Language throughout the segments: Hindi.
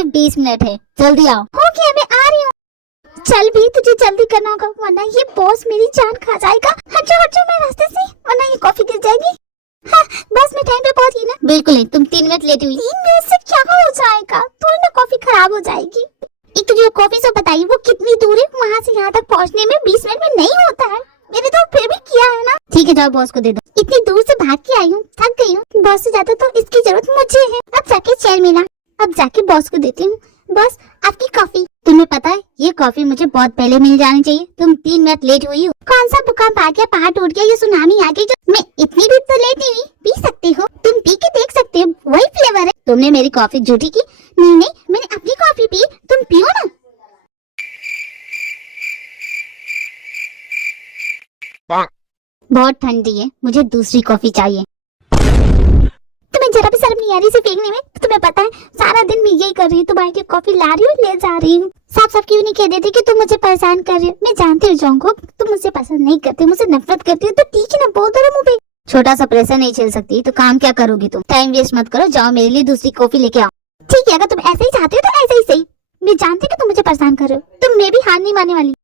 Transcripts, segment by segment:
सिर्फ 20 मिनट है, जल्दी आओ। हो गया, मैं आ रही हूँ। चल भी, तुझे जल्दी करना होगा वरना ये बॉस मेरी जान खा जाएगा। हट जाओ मैं रास्ते से, वरना ये कॉफी गिर जाएगी। हाँ, बस मैं टाइम पे पहुंच गई ना? बिल्कुल नहीं, तुम 3 मिनट लेट हुई। 3 मिनट से क्या हो जाएगा? थोड़ी ना कॉफी खराब हो जाएगी। एक तो जो कॉफी शॉप बताइए वो कितनी दूर है, वहाँ से यहाँ तक पहुँचने में 20 मिनट में नहीं होता है। मैंने तो फिर भी किया है ना। ठीक है, जाओ बॉस को दे दो। इतनी दूर से भाग के आई हूँ, थक गई हूँ। बॉस से ज्यादा तो इसकी जरूरत मुझे है। अब जाके चेयर मिला, अब जाके बॉस को देती हूँ। बॉस, आपकी कॉफी। तुम्हें पता है ये कॉफी मुझे बहुत पहले मिल जानी चाहिए, तुम 3 मिनट लेट हुई हो। कौन सा भूकंप आ गया, पहाड़ टूट गया, ये सुनामी आ गई जो मैं इतनी भी तो लेट नहीं हुई। पी सकती हो, तुम पी के देख सकते हो, वही फ्लेवर है। तुमने मेरी कॉफी झूठी की। नहीं नहीं, मैंने अपनी कॉफी पी, तुम पियो ना। बहुत ठंडी है, मुझे दूसरी कॉफी चाहिए। तुम्हें जरा भी शर्म नहीं आ रही इसे फेंकने में? तुम्हें पता है सारा दिन मैं यही कर रही हूँ, तुम्हारे लिए कॉफी ला रही हूँ, ले जा रही हूँ। साफ साफ क्यों नहीं कह देती कि तुम मुझे परेशान कर रही हो? मैं जानती हूँ जॉन्गकुक, तुम मुझे पसंद नहीं करती, मुझसे नफरत करती हो, तो ठीक है ना, बोल दो मुझे। छोटा सा प्रेशर नहीं झेल सकती तो काम क्या करोगी तुम? टाइम वेस्ट मत करो, जाओ मेरे लिए दूसरी कॉफी लेके आओ। ठीक है, अगर तुम ऐसे ही चाहते हो तो ऐसे ही सही। मैं जानती हूँ कि तुम मुझे परेशान कर रहे हो, तुम मैं भी हार नहीं मानने वाली।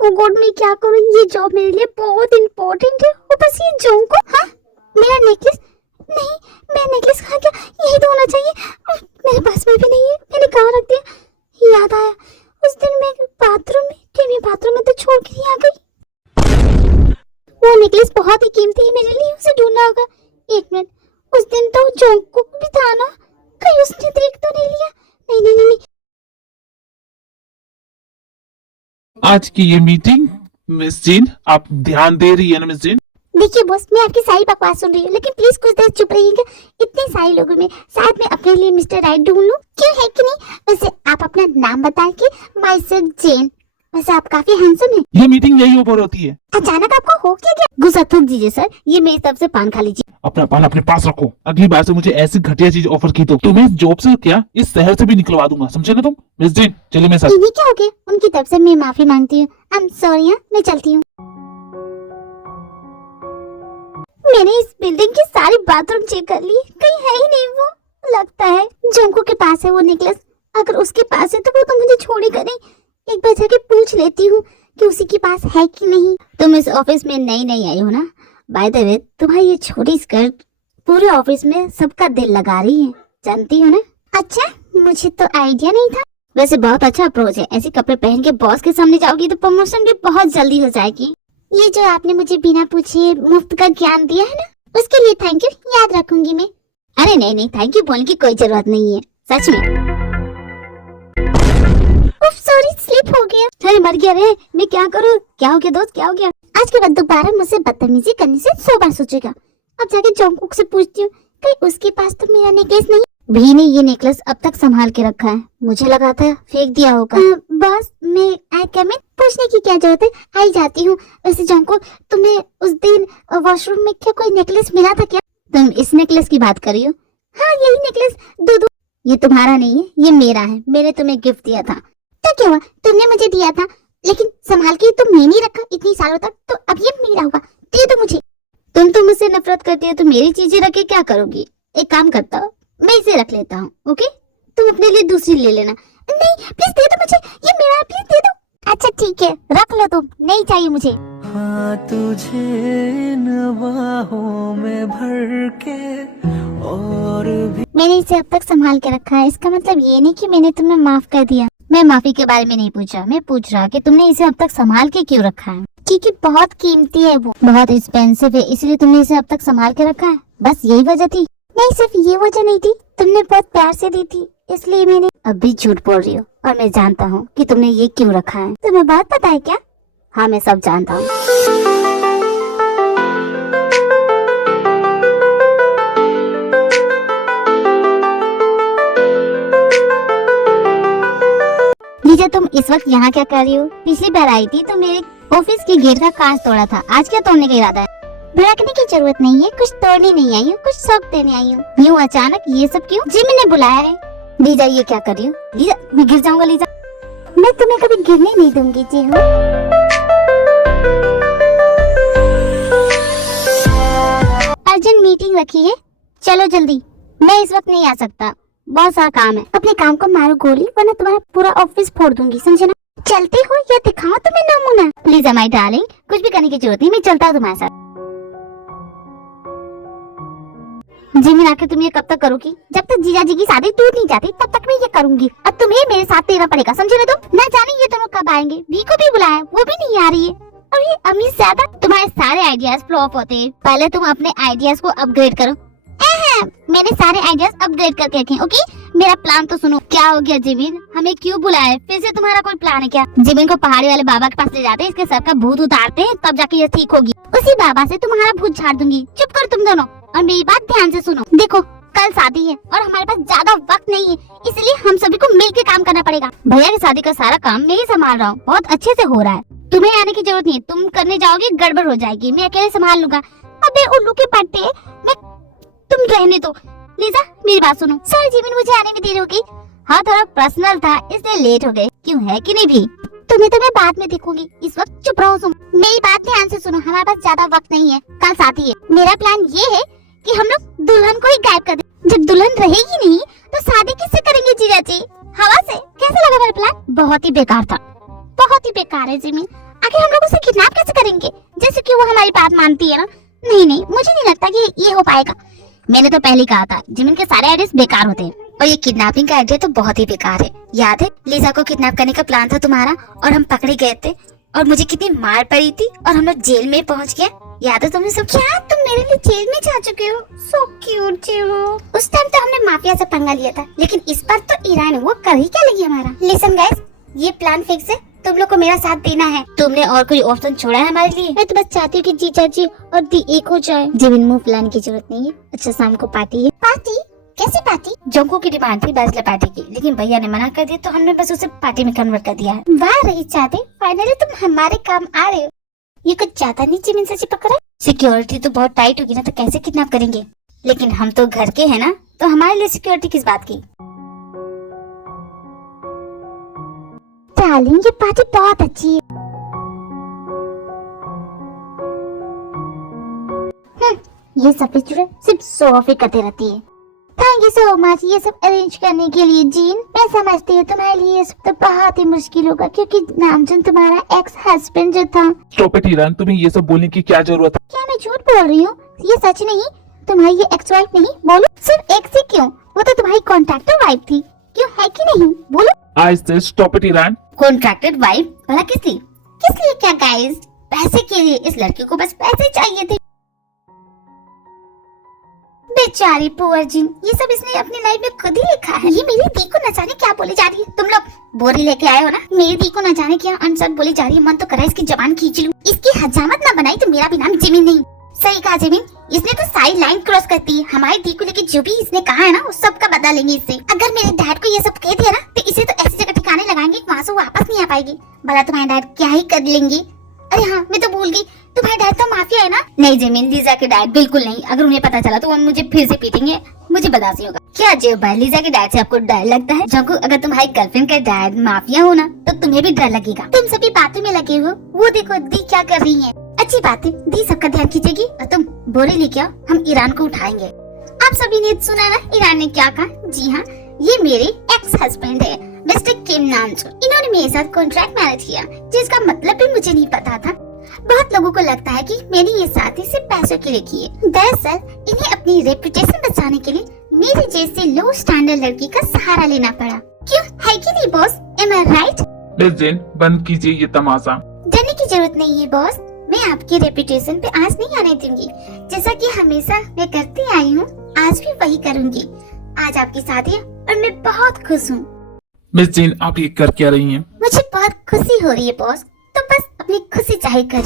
ओ गॉड, मैं क्या करूं? ये जॉब मेरे लिए बहुत इम्पोर्टेंट है। ऊपर से ये जॉन्गकुक। हाँ, मेरा नेकलेस नहीं, मेरा नेकलेस कहाँ गया? यही तो होना चाहिए। मेरे पास में भी नहीं है, मैंने कहाँ रख दिया? याद आया, उस दिन मैं बाथरूम में तो छोड़ के ही आ गई। वो नेकलेस बहुत ही कीमती है मेरे लिए, उसे ढूंढना होगा। 1 मिनट, उस दिन तो जॉन्गकुक भी था ना, कहीं उसने देख तो नहीं लिया? नहीं नहीं नहीं, नहीं। आज की ये मीटिंग मिस जीन, आप ध्यान दे रही है ना मिस जीन? देखिए बॉस, मैं आपकी सारी बकवास सुन रही हूँ, लेकिन प्लीज कुछ देर चुप रहिएगा। इतने सारे लोगों में शायद मैं अपने लिए मिस्टर राइट ढूंढ लूं, क्यों है कि नहीं? वैसे आप अपना नाम बताएं कि माय सेल्फ जेन। वैसे आप काफी हैंडसम हैं। ये मीटिंग यही ऊपर होती है। अचानक आपको हो क्या गया? गुस्सा थूक दीजिए सर, ये मेरी तरफ से पान खा लीजिए। अपना पान अपने पास रखो, अगली बार से मुझे ऐसी घटिया चीज ऑफर की तो मैं इस जॉब से क्या इस शहर से भी निकलवा दूंगा, समझे ना तुम? मिस जीन चलिए मेरे साथ। इन्हीं क्या हो गया? उनकी तरफ से मैं माफी मांगती हूँ। आई एम सॉरी, मैं चलती हूँ। मैंने इस बिल्डिंग की सारी बाथरूम चेक कर ली, कहीं है ही नहीं वो। लगता है जॉन्गकुक के पास है वो नेकलेस। अगर उसके पास है तो वो तो मुझे छोड़ेगा नहीं। एक बार जाके पूछ लेती हूँ कि उसी के पास है कि नहीं। तुम इस ऑफिस में नई आई हो ना? बाय द वे, तुम्हारी ये छोटी स्कर्ट पूरे ऑफिस में सबका दिल लगा रही है, जानती हो ना? अच्छा, मुझे तो आइडिया नहीं था। वैसे बहुत अच्छा अप्रोच है, ऐसे कपड़े पहन के बॉस के सामने जाओगी तो प्रमोशन भी बहुत जल्दी हो जाएगी। ये जो आपने मुझे बिना पूछे मुफ्त का ज्ञान दिया है ना, उसके लिए थैंक यू, याद रखूंगी मैं। अरे नहीं, थैंक यू बोलने की कोई जरूरत नहीं है, सच में। सॉरी, स्लिप हो गया। अरे मर गया रे, मैं क्या करूँ? क्या हो गया दोस्त, क्या हो गया? आज के बाद दोबारा मुझसे बदतमीजी करने से 100 बार सोचेगा। अब जाके जॉन्गकुक से पूछती हूँ, कहीं उसके पास तो मेरा नेकलेस नहीं? भी ने ये नेकलेस अब तक संभाल के रखा है, मुझे लगा था फेंक दिया होगा। बॉस, मैं पूछने की क्या जरूरत है, आई जाती हूँ। वैसे जॉन्गकुक, तुम्हें उस दिन वॉशरूम में क्या कोई नेकलेस मिला था क्या? तुम इस नेकलेस की बात कर रही हो? हाँ, यही नेकलेस दो। ये तुम्हारा नहीं है, ये मेरा है, मैंने तुम्हें गिफ्ट दिया था। तो क्या हुआ, तुमने मुझे दिया था, लेकिन संभाल के तो मैंने रखा इतनी सालों तक, तो अब ये मेरा होगा, दे दो मुझे। तुम तो मुझसे नफरत करती हो तो मेरी चीजें रख के क्या करोगी? एक काम करता हूँ, मैं इसे रख लेता हूँ, ओके? तुम अपने लिए दूसरी ले लेना। नहीं प्लीज दे दो मुझे, ये मेरा है, प्लीज दे दो। अच्छा ठीक है, रख लो तुम, नहीं चाहिए मुझे। हाँ, तुझे इन बाहों में भर के और भी मैंने इसे अब तक संभाल के रखा है, इसका मतलब ये नहीं कि मैंने तुम्हें माफ कर दिया। मैं माफी के बारे में नहीं पूछा, मैं पूछ रहा कि तुमने इसे अब तक संभाल के क्यों रखा है? क्योंकि बहुत कीमती है, वो बहुत एक्सपेंसिव है, इसलिए तुमने इसे अब तक संभाल के रखा है, बस यही वजह थी? नहीं, सिर्फ ये वजह नहीं थी, तुमने बहुत प्यार से दी थी, इसलिए मैंने। अब भी झूठ बोल रही हो और मैं जानता हूँ कि तुमने ये क्यों रखा है। तुम्हें बात पता है क्या? हाँ, मैं सब जानता हूँ। लीजा, तुम इस वक्त यहाँ क्या कर रही हो? पिछली बार आई थी तो मेरे ऑफिस के गेट का कांच तोड़ा था, आज क्या तोड़ने का इरादा है? भड़कने की जरूरत नहीं है, कुछ तोड़ने नहीं आई हूँ, कुछ शौक देने आई हूँ। यूँ अचानक ये सब क्यों? जी मैंने बुलाया है। लीजा, ये क्या कर रही हो? लीजा, मैं गिर जाऊंगा। लीजा, मैं तुम्हें कभी गिरने नहीं दूंगी। जी हो, अर्जेंट मीटिंग रखी है, चलो जल्दी। मैं इस वक्त नहीं आ सकता, बहुत सारा काम है। अपने काम को मारो गोली, वरना तुम्हारा पूरा ऑफिस फोड़ दूंगी, समझे ना? चलते हो या दिखाओ तुम्हें नमूना? प्लीज माय डार्लिंग, कुछ भी करने की जरूरत नहीं, मैं चलता हूँ तुम्हारे साथ। जिमिन आखिर तुम ये कब तक करोगी? जब तक जीजा जी की शादी टूट नहीं जाती तब तक मैं ये करूंगी। अब तुम्हें मेरे साथ देना पड़ेगा, समझे ना? तुम ना जाने ये दोनों कब आएंगे। वी को भी बुलाया, वो भी नहीं आ रही है। और ये अमीर ज्यादा, तुम्हारे सारे आइडियाज फ्लॉप होते हैं। पहले तुम अपने आइडियाज को अपग्रेड करो। मैंने सारे आइडियाज अपग्रेड करके रखे, ओके? मेरा प्लान तो सुनो। क्या हो गया जिमिन, हमें क्यों बुलाया? फिर से तुम्हारा कोई प्लान है क्या? जिमिन को पहाड़ी वाले बाबा के पास ले जाते हैं, इसके सर का भूत उतारते हैं, तब जाके ये ठीक होगी। उसी बाबा से तुम्हारा भूत झाड़ दूंगी। चुप कर तुम दोनों, और मेरी बात ध्यान से सुनो। देखो, कल शादी है और हमारे पास ज्यादा वक्त नहीं है, इसलिए हम सभी को मिलकर काम करना पड़ेगा। भैया की शादी का सारा काम मैं ही संभाल रहा हूँ, बहुत अच्छे से हो रहा है। तुम्हें आने की जरूरत नहीं, तुम करने जाओगे गड़बड़ हो जाएगी, मैं अकेले संभाल लूंगा। अबे उल्लू के पट्टे, मैं तुम रहने दो। लीजा मेरी बात सुनो। सॉरी जिमिन, मुझे आने में देर होगी। हाँ थोड़ा पर्सनल था इसलिए लेट हो गए। क्यों, है कि नहीं भी? तुम्हें तो मैं बाद में देखूंगी, इस वक्त चुप रहो तुम। मेरी बात ध्यान से सुनो, हमारे पास ज्यादा वक्त नहीं है, कल शादी है। मेरा प्लान ये है कि हम लोग दुल्हन को ही गायब कर दें। जब दुल्हन रहेगी नहीं तो शादी किससे करेंगे जीजा जी? हवा से। कैसा लगा मेरा प्लान? बहुत ही बेकार था, बहुत ही बेकार है जिमिन। आखिर हम लोग उसे किडनैप कैसे करेंगे, जैसे कि वो हमारी बात मानती है ना? नहीं, मुझे नहीं लगता कि ये हो पाएगा। मैंने तो पहले कहा था जिमिन के सारे आइडियाज बेकार होते हैं, और ये किडनैपिंग का आइडिया तो बहुत ही बेकार है। याद है लीजा को किडनैप करने का प्लान था तुम्हारा, और हम पकड़े गए थे, और मुझे कितनी मार पड़ी थी, और हम लोग जेल में पहुंच गए। याद है तुम्हें सब? क्या तुम मेरे लिए जेल में जा चुके हो? सो क्यूट हो। उस टाइम तो हमने माफिया से पंगा लिया था, लेकिन इस बार तो ईरान, वो कर ही क्या लगी हमारा। लिसन गाइस, ये प्लान फिक्स है, तुम लोग को मेरा साथ देना है। तुमने और कोई ऑप्शन छोड़ा है हमारे लिए? मैं तो बस चाहती हूँ कि जीजा जी और दी एक हो जाए। जिमिन मुंह फुलाने की जरूरत नहीं है। अच्छा शाम को पार्टी है। पार्टी? कैसी पार्टी? जोंको की डिमांड थी बैचलर पार्टी की, लेकिन भैया ने मना कर दिया, तो हमने बस उसे पार्टी में कन्वर्ट कर दिया है। वाह रही चाहते, फाइनली तुम हमारे काम आ रहे हो। ये कुछ ज्यादा नहीं जिमिन से चिपक रहा? सिक्योरिटी तो बहुत टाइट होगी ना, तो कैसे किडनैप करेंगे? लेकिन हम तो घर के हैं ना, तो हमारे लिए सिक्योरिटी किस बात की? डार्लिंग, ये पार्टी बहुत अच्छी है। ये सफेद चूड़े सिर्फ शो ऑफ ही करते रहती है। थैंक यू सो मच ये सब अरेंज करने के लिए जीन। मैं समझती हूँ तुम्हारे लिए ये सब तो बहुत ही मुश्किल होगा, क्योंकि नामजन तुम्हारा एक्स हस्बैंड जो था। स्टॉप इट ईरान, तुम्हें ये सब बोलने की क्या जरूरत है? क्या मैं झूठ बोल रही हूँ? ये सच नहीं, तुम्हारी ये एक्स वाइफ नहीं। बोलो, सिर्फ एक्स ही क्यों, वो तो तुम्हारी कॉन्ट्रैक्टर वाइफ थी, क्यों है कि नहीं? बोलो। आई से stop it Iran. Contracted wife भला किस लिए? किस लिए क्या गाइस? पैसे के लिए। इस लड़की को बस पैसे चाहिए थे। बेचारी पुअर जिन, ये सब इसने अपनी लाइफ में खुद ही लिखा है। ये मेरी दी को न जाने क्या बोली जा रही है। तुम लोग बोरी लेके आए हो ना, मेरी दी को न जाने क्या अनसर बोली जा रही है। मन तो करा इसकी जबान खींच लूं। इसकी हजामत ना बनाई तो मेरा भी नाम जिमिन नहीं। सही कहा जिमिन, इसने तो सारी लाइन क्रॉस कर दी है। हमारी दी को लेके जो भी इसने कहा है ना, वो सब का बदला लेंगे इससे। अगर मेरे डैड को ये सब कह दिया ना, तो इसे तो ऐसी जगह ठिकाने लगाएंगे वहाँ से वापस नहीं आ पाएगी। भला तुम्हारे डैड क्या ही कर लेंगे। अरे हाँ, मैं तो भूल गई, तुम्हारे डैड तो माफिया है ना? नहीं जिमिन, लीजा के डैड बिल्कुल नहीं। अगर उन्हें पता चला तो वो मुझे फिर से पीटेंगे, मुझे बर्दाश्त नहीं होगा। क्या जेब भाई, लीजा के डैड से आपको डर लगता है? जोंको, अगर तुम्हारी गर्लफ्रेंड का डैड माफिया हो ना, तो तुम्हें भी डर लगेगा। तुम सभी बातों में लगे हो। वो देखो दी क्या कर रही है। अच्छी बात है, दी सबका ध्यान खींचेगी और तुम बोरी लेके आओ, हम ईरान को उठाएंगे। आप सभी ने सुना ना ईरान ने क्या कहा? जी हाँ, ये मेरे एक्स हस्बैंड है, मिस्टर किम नामजून। इन्होंने मेरे साथ कॉन्ट्रैक्ट मैरिज किया, जिसका मतलब भी मुझे नहीं पता था। बहुत लोगों को लगता है कि मैंने ये शादी सिर्फ पैसों के लिए की है। दरअसल इन्हें अपनी रेपुटेशन बचाने के लिए मेरे जैसे लो स्टैंडर्ड लड़की का सहारा लेना पड़ा। क्यों, है कि नहीं बॉस? एम आई राइट? लेजेंड, बंद कीजिए ये तमाशा। डरने की जरूरत नहीं है बॉस, मैं आपकी रेपुटेशन पे आंच नहीं आने दूंगी। जैसा कि हमेशा मैं करती आई हूँ, आज भी वही करूँगी। आज आपकी शादी है और मैं बहुत खुश हूँ। मिस जीन, आप ये कर क्या रही हैं? मुझे बहुत खुशी हो रही है बॉस, तो बस अपनी खुशी जाहिर करिए।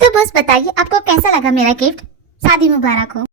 तो बस बताइए आपको कैसा लगा मेरा गिफ्ट? शादी मुबारक हो।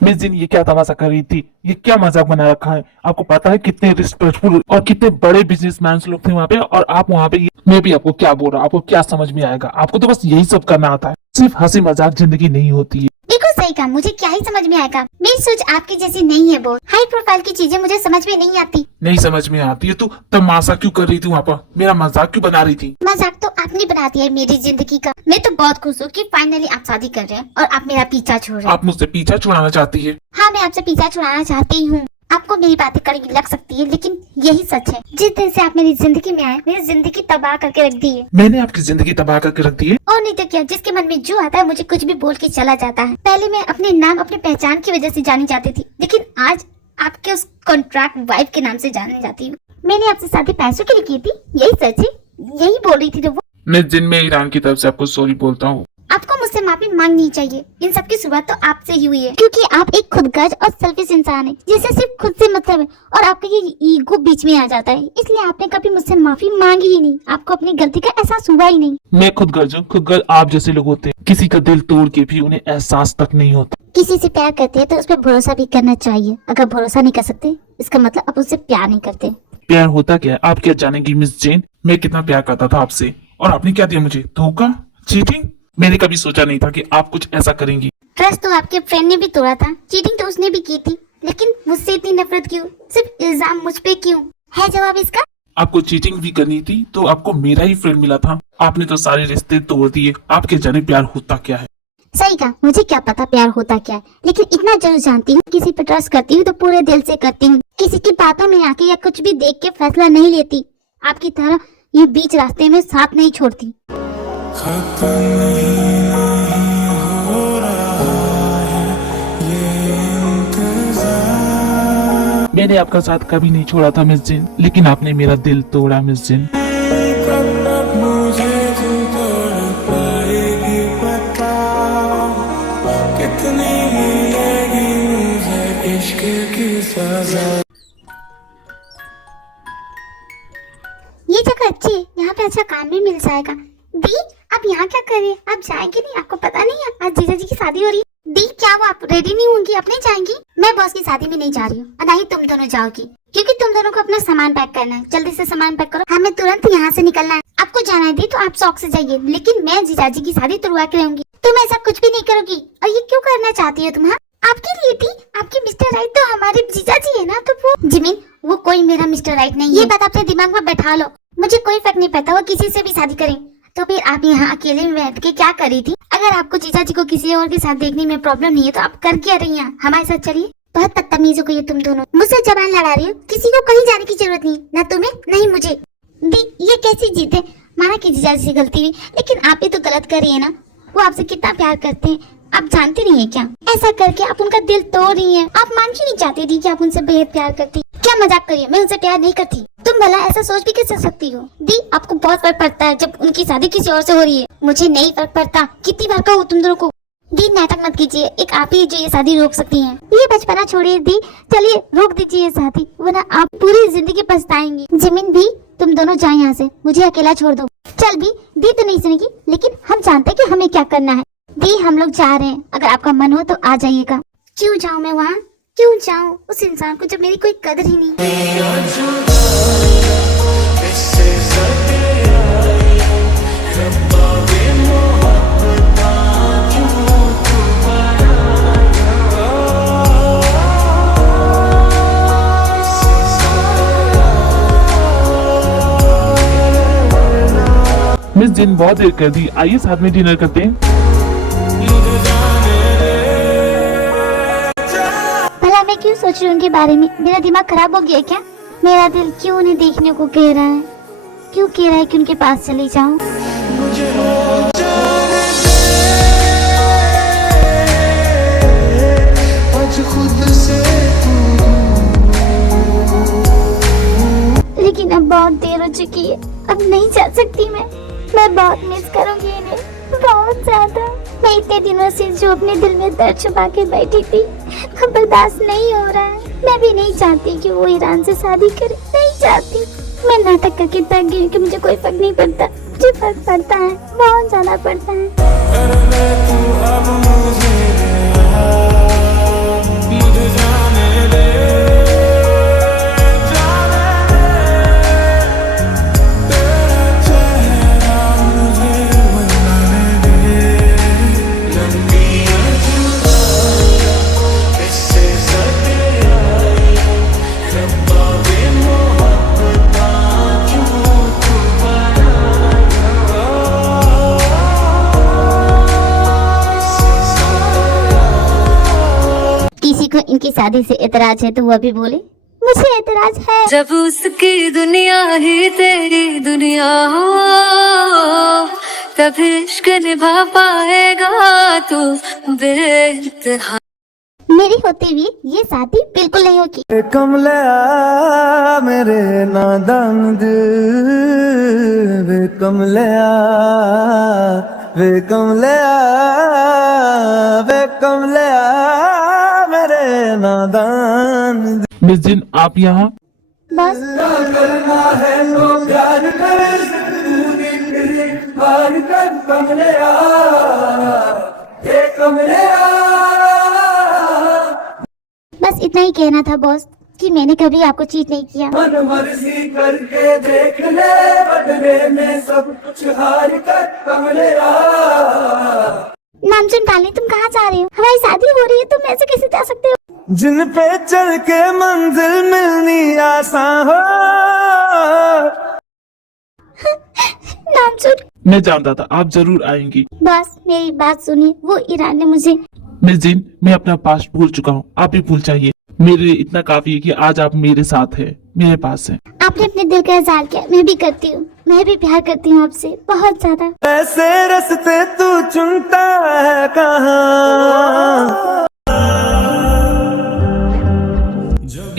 मिस जीन, ये क्या तमाशा कर रही थी? ये क्या मजाक बना रखा है? आपको पता है कितने रिस्पेक्टफुल और कितने बड़े बिजनेसमैन लोग थे वहाँ पे, और आप वहाँ पे मैं भी आपको क्या बोल रहा हूँ, आपको क्या समझ में आएगा? आपको तो बस यही सब करना आता है। सिर्फ हंसी मजाक जिंदगी नहीं होती है। बिल्कुल सही कहा, मुझे क्या ही समझ में आएगा। मेरी सोच आपकी जैसी नहीं है बोल। हाई प्रोफाइल की चीजें मुझे समझ में नहीं आती। नहीं समझ में आती है तो तमाशा क्यों कर रही थी वहाँ पर, मेरा मजाक क्यों बना रही थी? मजाक तो आपने बना दिया है मेरी जिंदगी का। मैं तो बहुत खुश हूँ कि फाइनली आप शादी कर रहे हैं और आप मेरा पीछा छोड़ रहे हैं। आप मुझसे पीछा छुड़ाना चाहती है? हाँ, मैं आपसे पीछा छुड़ाना चाहती हूँ। आपको मेरी बातें कड़वी लग सकती है, लेकिन यही सच है। जिस दिन से आप मेरी जिंदगी में आए, मेरी जिंदगी तबाह करके रख दी है। मैंने आपकी जिंदगी तबाह करके रख दी है? और नहीं तो क्या, जिसके मन में जो आता है मुझे कुछ भी बोल के चला जाता है। पहले मैं अपने नाम, अपने पहचान की वजह से जानी जाती थी, लेकिन आज आपके उस कॉन्ट्रैक्ट वाइफ के नाम से जानी जाती हूँ। मैंने आपसे शादी पैसों के लिए की थी, यही सच है, यही बोल रही थी ना वो। मैं जिन में ईरान की तरफ से आपको सॉरी बोलता हूँ। आपको मुझसे माफी मांगनी चाहिए। इन सब की शुरुआत तो आपसे ही हुई है, क्योंकि आप एक खुदगर्ज और सेल्फिश इंसान हैं, जिसे सिर्फ खुद से मतलब है और आपका ये ईगो बीच में आ जाता है। इसलिए आपने कभी मुझसे माफी मांगी ही नहीं। आपको अपनी गलती का एहसास हुआ ही नहीं। मैं खुदगर्ज हूँ। खुदगर्ज आप जैसे लोग होते हैं, किसी का दिल तोड़ के भी उन्हें एहसास तक नहीं होता। किसी से प्यार करते हैं तो उस पर भरोसा भी करना चाहिए। अगर भरोसा नहीं कर सकते, इसका मतलब आप उससे प्यार नहीं करते। प्यार होता क्या है आप क्या जानेंगी मिस जेन? मैं कितना प्यार करता था आपसे और आपने क्या दिया मुझे? धोखा, चीटिंग। मैंने कभी सोचा नहीं था कि आप कुछ ऐसा करेंगी। ट्रस्ट तो आपके फ्रेंड ने भी तोड़ा था, चीटिंग तो उसने भी की थी, लेकिन मुझसे इतनी नफरत क्यों? सिर्फ इल्जाम मुझ पे क्यों? है जवाब इसका? आपको चीटिंग भी करनी थी तो आपको मेरा ही फ्रेंड मिला था। आपने तो सारे रिश्ते तोड़ दिए। आप क्या जाने प्यार होता क्या है? सही कहा, मुझे क्या पता प्यार होता क्या है, लेकिन इतना जरूर जानती हूँ, किसी पे ट्रस्ट करती हूँ तो पूरे दिल से करती हूँ। किसी की बातों में आके या कुछ भी देख के फैसला नहीं लेती। आपकी तरह ये बीच रास्ते में साथ नहीं छोड़ती। मैंने आपका साथ कभी नहीं छोड़ा था मिस जिन, लेकिन आपने मेरा दिल तोड़ा मिस जिन। ये जगह अच्छी है, यहाँ पे अच्छा काम भी मिल जाएगा। दी, आप यहाँ क्या कर रहे हैं? आप जाएंगे नहीं? आपको पता नहीं है आज जीजा जी की शादी हो रही है। दी, क्या वो आप रेडी नहीं होंगी? आप नहीं जाएंगी? मैं बॉस की शादी में नहीं जा रही हूँ, और ना ही तुम दोनों जाओगी, क्योंकि तुम दोनों को अपना सामान पैक करना है। जल्दी से सामान पैक करो, हमें तुरंत यहाँ से निकलना है। आपको जाना है दी तो आप शौक से जाइए, लेकिन मैं जीजा जी की शादी तुड़वा के रहूंगी। तुम ऐसा कुछ भी नहीं करोगी, और ये क्यों करना चाहती हो तुम? हाँ, आपके लिए थी, आपके मिस्टर राइट तो हमारे जीजा जी है ना, तो वो जिमिन, वो कोई मेरा मिस्टर राइट नहीं है। ये बात अपने दिमाग में बैठा लो। मुझे कोई फर्क नहीं पड़ता वो किसी से भी शादी करें। तो फिर आप यहाँ अकेले में बैठ के क्या कर रही थी? अगर आपको जीजा जी को किसी और के साथ देखने में प्रॉब्लम नहीं है तो आप कर क्या रही हैं? हमारे साथ चलिए। बहुत बदतमीज हो गई है तुम दोनों, मुझसे जबान लड़ा रही हो। किसी को कहीं जाने की जरूरत नहीं, ना तुम्हें नहीं मुझे। दी, ये कैसी जीत है? माना कि जीजा जी से गलती हुई, लेकिन आप ही तो गलत कर रही है ना। वो आपसे कितना प्यार करते हैं, आप जानती नहीं है क्या? ऐसा करके आप उनका दिल तोड़ रही हैं। आप मान ही नहीं चाहती थी कि आप उनसे बेहद प्यार करती। क्या मजाक करिए, मैं उनसे प्यार नहीं करती। तुम भला ऐसा सोच भी कैसे सकती हो? दी, आपको बहुत फर्क पड़ता है जब उनकी शादी किसी और से हो रही है। मुझे नहीं फर्क पड़ता, कितनी बार कहूँ तुम दोनों को। दी, नाटक मत कीजिए, एक आप ही जो ये शादी रोक सकती हैं। ये बचपना छोड़िए दी, चलिए रोक दीजिए ये शादी, वरना आप पूरी जिंदगी पछताएंगी। जिमिन भी, तुम दोनों जाए यहाँ से, मुझे अकेला छोड़ दो। चल भी, दी तो नहीं सुनेगी, लेकिन हम जानते हैं कि हमें क्या करना है। दी, हम लोग जा रहे हैं, अगर आपका मन हो तो आ जाइएगा। क्यों जाऊँ मैं वहाँ? क्यों जाऊँ उस इंसान को जब मेरी कोई कदर ही नहीं? मिस जिन बहुत देर कर दी, आइए साथ में डिनर करते हैं। भला मैं क्यों सोच रही हूँ उनके बारे में? मेरा दिमाग खराब हो गया क्या? मेरा दिल क्यों उन्हें देखने को कह रहा है? क्यों कह रहा है कि उनके पास चली जाऊं? लेकिन अब बहुत देर हो चुकी है, अब नहीं जा सकती मैं बहुत मिस करूंगी इन्हें, बहुत ज्यादा। मैं इतने दिनों से जो अपने दिल में दर्द छुपा के बैठी थी, अब बर्दाश्त नहीं हो रहा है। मैं भी नहीं चाहती कि वो ईरान से शादी करे, नहीं चाहती। मैं नाटक करके थक गई कि मुझे कोई फर्क नहीं पड़ता। मुझे फर्क पड़ता है, बहुत ज्यादा पड़ता है। इनकी शादी से एतराज है तो वो भी बोले। मुझे एतराज है। जब उसकी दुनिया ही तेरी दुनिया हो, तब इश्क निभा पाएगा तू बेइंतहा। मेरी होते हुए ये शादी बिल्कुल नहीं होगी। कमले आ मेरे नादान दिल, वे कमले आ, वे कमले आ, वे कमले आ मेरे नादान दिल। मिस जिन आप यहाँ? बस करना है तो प्यार कर, प्यार कर कमले आ, ये कमले आ। बस इतना ही कहना था बॉस कि मैंने कभी आपको चीट नहीं किया। मन मर्जी करके देख ले, बदले में सब कुछ हार कर कमले आ। नामचुन पाली, तुम कहाँ जा रहे हो? हमारी शादी हो रही है, तुम ऐसे कैसे जा सकते हो? जिन पे चल के मंजिल मिलनी आसान हो। नामचुन। मैं जानता था आप जरूर आएंगी। बॉस मेरी बात सुनिए, वो ईरान ने मुझे। मिस जिन मैं अपना पास्ट भूल चुका हूँ, आप भी भूल जाइए। मेरे लिए इतना काफी है कि आज आप मेरे साथ हैं, मेरे पास हैं। आपने अपने दिल का इजहार किया, मैं भी करती हूँ। मैं भी प्यार करती हूँ आपसे बहुत ज्यादा। ऐसे रास्ते तू चुनता है कहाँ।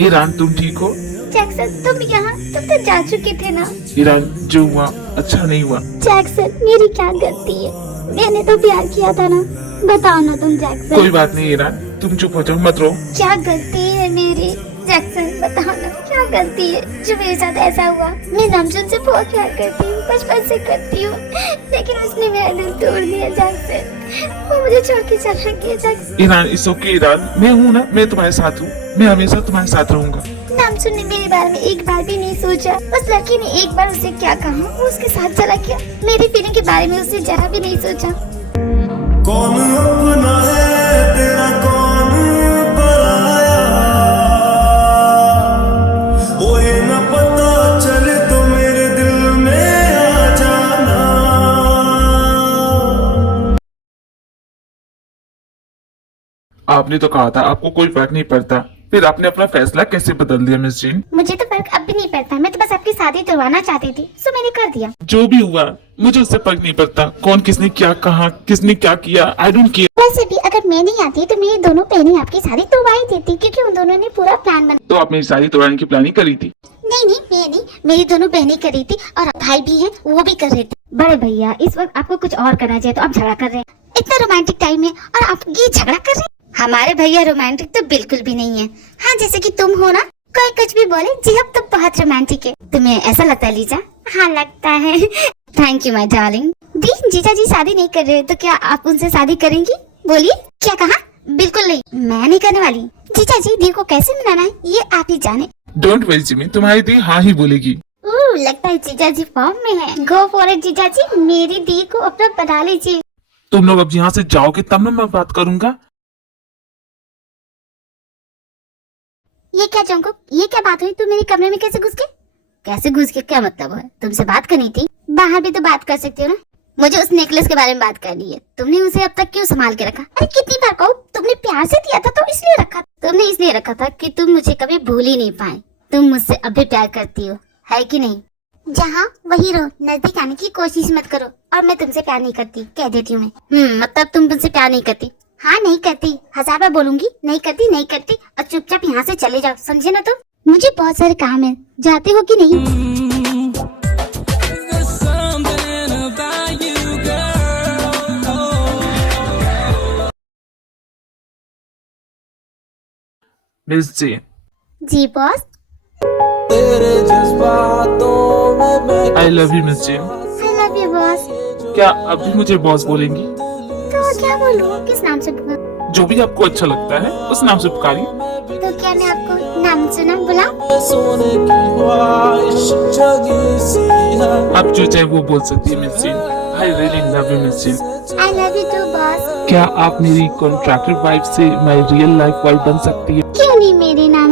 ईरान तुम ठीक हो? जैक्सन तुम यहाँ, तुम तो जा चुके थे ना। ईरान जो हुआ अच्छा नहीं हुआ। जैक्सन मेरी क्या गलती है? मैंने तो प्यार किया था ना, बताओ ना तुम जैक्सन। कोई बात नहीं ईरान, तुम चुप हो जाओ, मत रो। क्या गलती है मेरी? जैक्सन बताओ ना क्या गलती है जो मेरे साथ ऐसा हुआ? मैं नामचुन से बहुत प्यार करती हूँ, बचपन से करती हूँ, लेकिन उसने मेरा दिल तोड़ दिया जैक्सन। वो मुझे छोड़ के चला गया Jackson. Iran it's okay Iran, मैं हूँ ना, मैं तुम्हारे साथ हूँ, मैं हमेशा तुम्हारे साथ रहूंगा। नामचुन ने मेरे बारे में एक बार भी नहीं सोचा। उस लड़की ने एक बार उसे क्या कहा, वो उसके साथ चला गया। मेरी फीलिंग के बारे में उसने जरा भी नहीं सोचा। कौन अपना है तेरा, कौन पराया, वो ये न पता चले तो मेरे दिल में आ जाना। आपने तो कहा था आपको कोई फर्क नहीं पड़ता, फिर आपने अपना फैसला कैसे बदल दिया मिस जिन? मुझे तो फर्क अब भी नहीं पड़ता, मैं तो बस आपकी शादी तुड़वाना चाहती थी, सो मैंने कर दिया। जो भी हुआ मुझे उससे फर्क नहीं पड़ता, कौन किसने क्या कहा, किसने क्या किया, आई डोंट केयर। वैसे भी अगर मैं नहीं आती तो मेरी दोनों बहनें आपकी शादी तुड़वा ही देती, क्योंकि उन दोनों ने पूरा प्लान बना। तो आप मेरी शादी तोड़ाने की प्लानिंग करी थी? नहीं नहीं, मैं नहीं, मेरी दोनों बहनें कर रही थी और भाई भी है, वो भी कर रहे थे। बड़े भैया इस वक्त आपको कुछ और करना चाहिए, तो आप झगड़ा कर रहे हैं। इतना रोमांटिक टाइम है और आप ये झगड़ा कर रहे हैं। हमारे भैया रोमांटिक तो बिल्कुल भी नहीं है। हाँ जैसे कि तुम हो ना, कोई कुछ भी बोले जी अब तो बहुत रोमांटिक है। तुम्हें ऐसा लगता है लीजा? हाँ लगता है। Thank you my darling. दी जीजा जी शादी नहीं कर रहे तो क्या आप उनसे शादी करेंगी? बोलिए क्या कहा? बिल्कुल नहीं, मैं नहीं करने वाली। जीजा जी दी को कैसे मनाना है ये आप ही जाने। डोंट वरी जिमी, तुम्हारी दी हाँ ही बोलेगी। लगता है जीजा जी फॉर्म में है। गो फॉर इट जीजा जी, मेरी दी को अपना बना लीजिए। तुम लोग अब यहाँ से जाओगे तब ना मैं बात करूंगा। ये क्या जंकुक, ये क्या बात हुई? तुम मेरे कमरे में कैसे घुस के? कैसे घुस के क्या मतलब है? तुमसे बात करनी थी, बाहर भी तो बात कर सकते हो ना। मुझे उस नेकलेस के बारे में बात करनी है। तुमने उसे अब तक क्यों संभाल के रखा? अरे कितनी बार कहूँ, तुमने प्यार से दिया था तो इसलिए रखा। तुमने इसलिए रखा था कि तुम मुझे कभी भूल ही नहीं पाए। तुम मुझसे अब भी प्यार करती हो, है कि नहीं? जहाँ वही रहो, नजदीक आने की कोशिश मत करो। और मैं तुमसे प्यार नहीं करती, कह देती हूँ मैं। मतलब तुम मुझसे प्यार नहीं करती? हाँ नहीं करती, 1000 बार बोलूंगी, नहीं करती नहीं करती, और चुपचाप यहाँ से चले जाओ, समझे ना तुम? मुझे बहुत सारे काम है, जाते हो कि नहीं? मिस जी। जी बॉस। तेरे जज्बातों में मैं I love you miss ji. I love you boss. क्या अब भी मुझे बॉस बोलेंगी? तो क्या बोलूँ, किस नाम से पुकारूं? जो भी आपको अच्छा लगता है उस नाम से पुकारिए। तो क्या मैं आपको नाम सुना बुलाऊं? सोने की ख्वाहिश जगी सी है। आप जो चाहे वो बोल सकती है miss ji. I really love you miss ji. I love you too boss. क्या आप मेरी कॉन्ट्रैक्टेड वाइफ से माय रियल लाइफ वाइफ बन सकती है? क्यों नहीं मेरे नाम